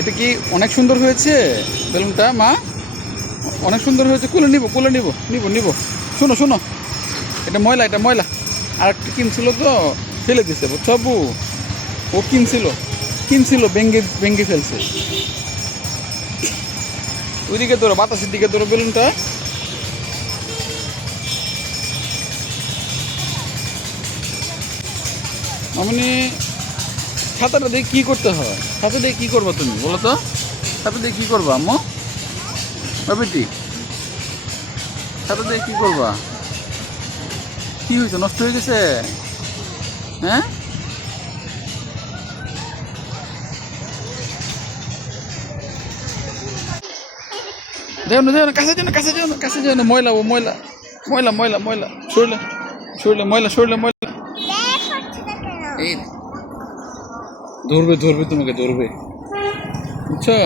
এটা কি অনেক সুন্দর হয়েছে বেলুনটা মা? অনেক সুন্দর হয়েছে। কুলে নিব কুলে নিব নিব নিব। শোনো শোনো, এটা ময়লা, এটা ময়লা। আর একটা কিনছিল তো ফেলে দিছে, বুঝছো আব্বু? ও কিনছিল কিনছিল ভেঙ্গে ভেঙ্গে ফেলছে। ওইদিকে ধরো, বাতাসের দিকে ধরো বেলুনটা। মানে ছাতাটা দিয়ে কী করতে হয়? ছাতা দিয়ে কী করবো তুমি বলো তো? ছাতা দিয়ে কী করবা আম্মু? বেটি, ছাতা দিয়ে কী করবা? কী হয়েছে, নষ্ট হয়ে গেছে? হ্যাঁ, দেখো না, কাছে যেও না, কাছে যেও না, কাছে যেও না। ময়লা, ও ময়লা, ময়লা ময়লা ময়লা। সরলে সরলে ময়লা, সরলে ময়লা। এই ধরবে ধরবে, তোমাকে ধরবে, বুঝছো?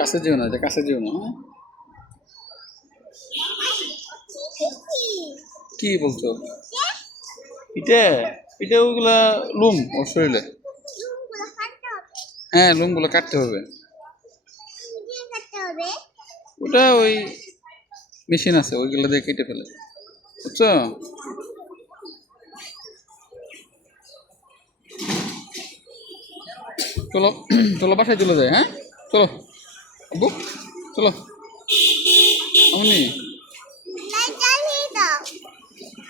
কাছে যেও না, কাছে যেও না, হ্যাঁ? কি বলছো? পিঠে, পিঠে ওগুলা লুম ওর শরীরে। হ্যাঁ, লোমগুলো কাটতে হবে। ওটা ওই মেশিন আছে, ওইগুলো দিয়ে কেটে ফেলে, বুঝছো? চলো চলো, বাসায় চলে যায়। হ্যাঁ চলো আব্বু, চলো। আমনি